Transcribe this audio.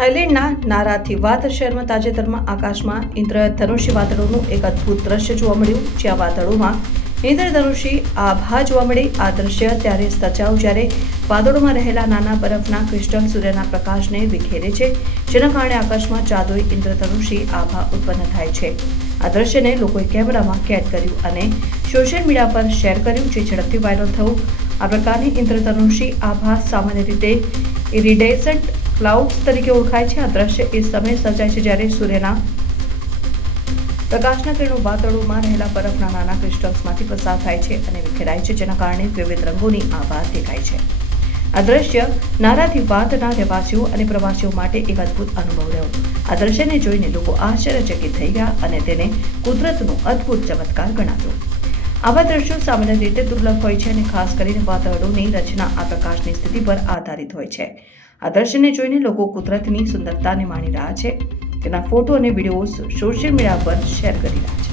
થાઇલેન્ડના નારાથી વાત શહેરમાં તાજેતરમાં આકાશમાં ઇન્દ્રધનુષી વાદળોનું એક અદ્ભુત દ્રશ્ય જોવા મળ્યું, જ્યાં વાદળોમાં ઇન્દ્રધનુષી આભા જોવા મળી. આ દ્રશ્ય ત્યારે સચાવ જ્યારે વાદળોમાં રહેલા નાના બરફના ક્રિસ્ટલ સૂર્યના પ્રકાશને વિખેરે છે, જેના કારણે આકાશમાં ચાદોઈ ઇન્દ્રધનુષી આભા ઉત્પન્ન થાય છે. આ દ્રશ્યને લોકોએ કેમેરામાં કેદ કર્યું અને સોશિયલ મીડિયા પર શેર કર્યું, જે ઝડપથી વાયરલ થયું. આ પ્રકારની ઇન્દ્રધનુષી આભા સામાન્ય રીતે ઇરિડેસન્ટ ક્લાઉડ્સ તરીકે ઓળખાય છે. આ દ્રશ્ય એ સમયે સર્જાય છે જ્યારે સૂર્યના પ્રકાશના કિરણો વાદળોમાં રહેલા બરફના નાના ક્રિસ્ટલ્સમાંથી પસાર થાય છે અને વિખેરાય છે, જેના કારણે વિવિધ રંગોની આભા દેખાય છે. આ દ્રશ્ય નારાથી વાતના રહેવાસીઓ અને પ્રવાસીઓ માટે એક અદ્ભુત અનુભવ રહ્યો. આ દ્રશ્યને જોઈને લોકો આશ્ચર્યચકિત થઈ ગયા અને તેને કુદરતનો અદ્ભુત ચમત્કાર ગણાવ્યો. આવા દ્રશ્યો સામાન્ય રીતે દુર્લભ હોય છે અને ખાસ કરીને વાદળોની રચના આ પ્રકાશની સ્થિતિ પર આધારિત હોય છે. આ દ્રશ્યને જોઈને લોકો કુદરતની સુંદરતાને માણી રહ્યા છે. તેના ફોટો અને વીડિયો સોશિયલ મીડિયા પર શેર કરી રહ્યા છે.